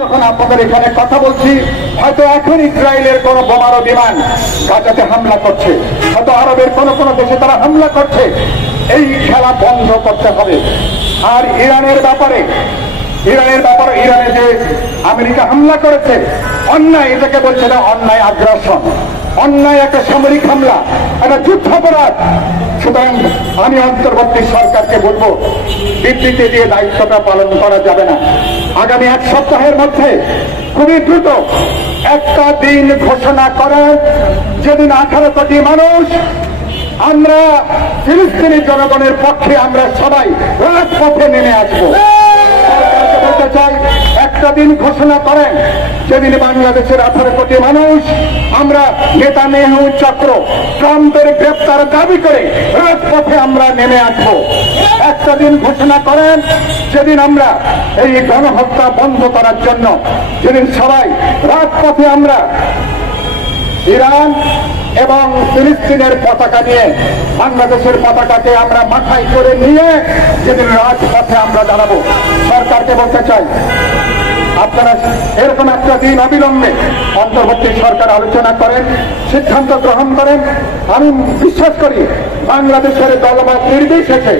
যখন আপনাদের এখানে কথা বলছি, হয়তো এখন ইসরায়েলের কোন বোমারো বিমান গাজাতে হামলা করছে, হয়তো আরবের কোন কোন দেশে তারা হামলা করছে। এই খেলা বন্ধ করতে হবে। আর ইরানের ব্যাপারে ইরানে যে আমেরিকা হামলা করেছে, অন্যায়, এটাকে বলছে না অন্যায় আগ্রাসন, অন্যায় একটা সামরিক হামলা, একটা যুদ্ধাপরাধ। সুতরাং আমি অন্তর্বর্তী সরকারকে বলবো, বিবৃতি দিয়ে দায়িত্বটা পালন করা যাবে না। আগামী এক সপ্তাহের মধ্যে খুবই দ্রুত একটা দিন ঘোষণা করেন যেদিন 18 কোটি মানুষ আমরা ফিলিস্তিনি জনগণের পক্ষে আমরা সবাই রাজপথে নেমে আসবো। সরকারকে বলতে চাই, একটা দিন ঘোষণা করেন যেদিন বাংলাদেশের 18 কোটি মানুষ আমরা নেতানিয়াহু চক্র ট্রাম্পের গ্রেপ্তার দাবি করে রাজপথে আমরা নেমে আসবো। একটা দিন ঘোষণা করেন যেদিন আমরা এই গণহত্যা বন্ধ করার জন্য, যেদিন সবাই রাজপথে আমরা ইরান এবং ফিলিস্তিনের পতাকা নিয়ে, বাংলাদেশের পতাকাকে আমরা মাথায় করে নিয়ে যেদিন রাজপথে আমরা দাঁড়াবো। সরকারকে বলতে চাই, আপনারা এরকম একটা দিন অবিলম্বে অন্তর্বর্তী সরকার আলোচনা করেন, সিদ্ধান্ত গ্রহণ করেন। আমি বিশ্বাস করি বাংলাদেশের দলমত নির্বিশেষে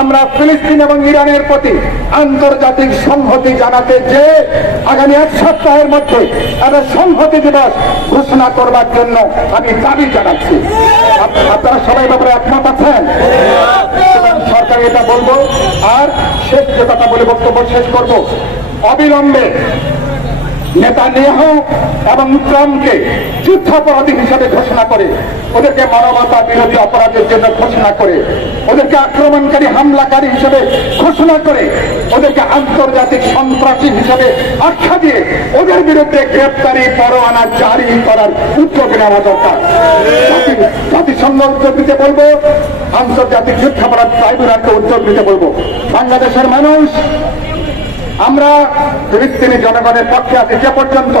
আমরা ফিলিস্তিন এবং ইরানের প্রতি আন্তর্জাতিক সংহতি জানাতে যে আগামী এক সপ্তাহের মধ্যে একটা সংহতি দিবস ঘোষণা করবার জন্য আমি দাবি জানাচ্ছি। আপনারা সবাই ব্যাপারে একমত আছেন? সরকার এটা বলবো। আর শেষ যে কথা বলে বক্তব্য শেষ করবো, অবিলম্বে নেতানিয়াহু এবং ট্রাম্পকে যুদ্ধাপরাধী হিসেবে ঘোষণা করে, ওদেরকে মানবতা বিরোধী অপরাধের জন্য ঘোষণা করে, ওদেরকে আক্রমণকারী হামলাকারী হিসেবে ঘোষণা করে, ওদেরকে আন্তর্জাতিক সন্ত্রাসী হিসেবে আখ্যা দিয়ে ওদের বিরুদ্ধে গ্রেপ্তারি পরোয়ানা জারি করার উদ্যোগ নেওয়া দরকার। জাতিসংঘ উদ্যোগ দিতে বলবো, আন্তর্জাতিক যুদ্ধাপরাধ ট্রাইব্যুনালকে উদ্যোগ দিতে বলবো। বাংলাদেশের মানুষ আমরা ফিলিস্তিনি জনগণের পক্ষে আছি। যে পর্যন্ত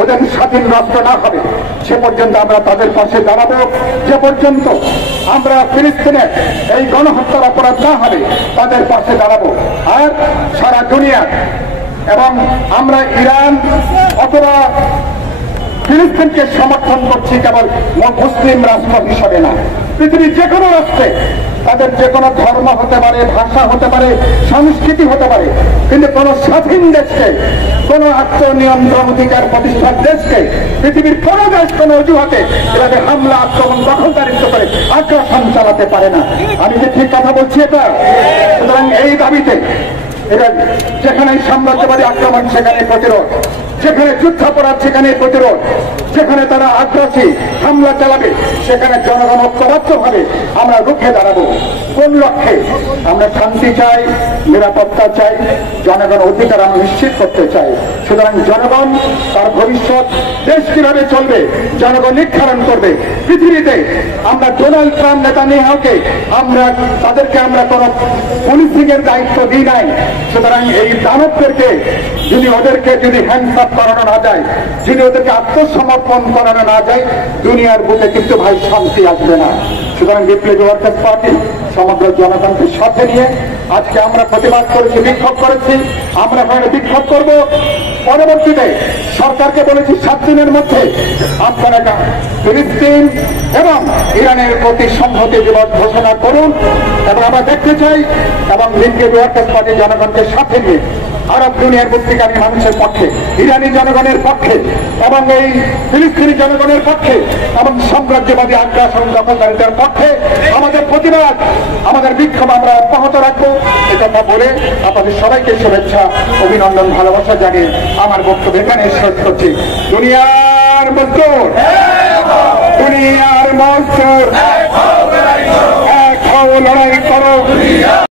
ওদের স্বাধীন রাষ্ট্র না হবে সে পর্যন্ত আমরা তাদের পাশে দাঁড়াবো। যে পর্যন্ত আমরা ফিলিস্তিনের এই গণহত্যার অপরাধ না হবে তাদের পাশে দাঁড়াবো। আর সারা দুনিয়া এবং আমরা ইরান অথবা ফিলিস্তিনকে সমর্থন করছি কেবল মুসলিম রাষ্ট্র হিসাবে না, পৃথিবীর যে কোনো রাষ্ট্রে তাদের যে কোনো ধর্ম হতে পারে, ভাষা হতে পারে, সংস্কৃতি হতে পারে, কিন্তু কোন স্বাধীন দেশকে, কোন আত্মনিয়ন্ত্রণ অধিকার প্রতিষ্ঠার দেশকে পৃথিবীর কোন দেশ কোন অজুহাতে এভাবে হামলা, আক্রমণ, দখলদারিত্ব করে আগ্রাসন চালাতে পারে না। আমি যে ঠিক কথা বলছি এটা? সুতরাং এই দাবিতে এটা যেখানে সাম্রাজ্যবাদী আক্রমণ সেখানে প্রতিরোধ, যেখানে যুদ্ধাপরাধ সেখানে প্রতিরোধ, যেখানে তারা আগ্রাসী হামলা চালাবে সেখানে জনগণ ঐক্যবদ্ধভাবে আমরা রুখে দাঁড়াবো। কোন লক্ষ্যে? আমরা শান্তি চাই, নিরাপত্তা চাই, জনগণ অধিকার আমরা নিশ্চিত করতে চাই। সুতরাং জনগণ তার ভবিষ্যৎ দেশ কিভাবে চলবে জনগণ নির্ধারণ করবে। পৃথিবীতে আমরা ডোনাল্ড ট্রাম্প, নেতানিয়াহুকে তাদেরকে আমরা কোন পুলিশিং এর দায়িত্ব দিই নাই। সুতরাং এই দানবদেরকে ওদেরকে যদি হ্যান্ডস আপ করানো না যায়, যদি ওদেরকে আত্মসমর্পণ করানো না যায়, দুনিয়ার বুকে কিন্তু ভাই শান্তি আসবে না। সুতরাং বিপ্লবী ওয়ার্কার্স পার্টি সমগ্র জনগণকে সাথে নিয়ে আজকে আমরা প্রতিবাদ করেছি, বিক্ষোভ করেছি। আমরা এখানে বিক্ষোভ করব। পরবর্তীতে সরকারকে বলেছি 7 দিনের মধ্যে আপনারা ফিলিস্তিন এবং ইরানের প্রতি সংহতি দিবস ঘোষণা করুন। এবং আমরা দেখতে চাই এবং বিপ্লবী ওয়ার্কার্স পার্টি জনগণকে সাথে নিয়ে আরব দুনিয়ার মুক্তিকামী মানুষের পক্ষে, ইরানি জনগণের পক্ষে এবং এই ফিলিস্তিনি জনগণের পক্ষে এবং সাম্রাজ্যবাদী আগ্রাসন দখলদারিতার পক্ষে আমাদের প্রতিবাদ, আমাদের বিক্ষোভ আমরা অব্যাহত রাখবো। এটা বলে আপনাদের সবাইকে শুভেচ্ছা, অভিনন্দন, ভালোবাসা জানিয়ে আমার বক্তব্য এখানে শেষ করছি। দুনিয়ার মজদুর, দুনিয়ার মজদুর, এক হও, লড়াই করো।